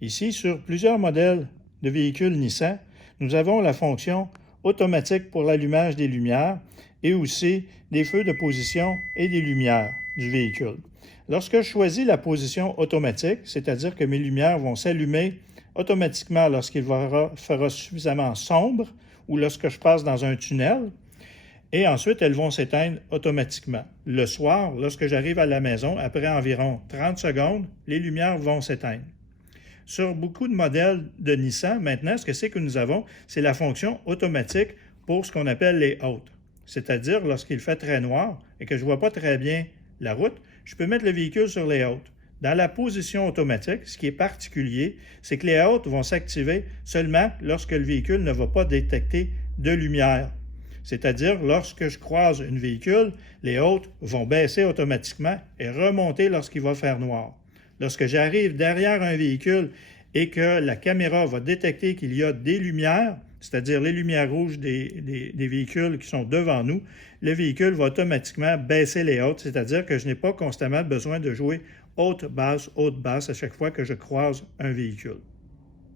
Ici, sur plusieurs modèles de véhicules Nissan, nous avons la fonction automatique pour l'allumage des lumières et aussi des feux de position et des lumières du véhicule. Lorsque je choisis la position automatique, c'est-à-dire que mes lumières vont s'allumer automatiquement lorsqu'il fera suffisamment sombre ou lorsque je passe dans un tunnel, et ensuite elles vont s'éteindre automatiquement. Le soir, lorsque j'arrive à la maison, après environ 30 secondes, les lumières vont s'éteindre. Sur beaucoup de modèles de Nissan, maintenant, ce que c'est que nous avons, c'est la fonction automatique pour ce qu'on appelle les hautes. C'est-à-dire, lorsqu'il fait très noir et que je ne vois pas très bien la route, je peux mettre le véhicule sur les hautes. Dans la position automatique, ce qui est particulier, c'est que les hautes vont s'activer seulement lorsque le véhicule ne va pas détecter de lumière. C'est-à-dire, lorsque je croise un véhicule, les hautes vont baisser automatiquement et remonter lorsqu'il va faire noir. Lorsque j'arrive derrière un véhicule et que la caméra va détecter qu'il y a des lumières, c'est-à-dire les lumières rouges des véhicules qui sont devant nous, le véhicule va automatiquement baisser les hautes, c'est-à-dire que je n'ai pas constamment besoin de jouer haute, basse à chaque fois que je croise un véhicule.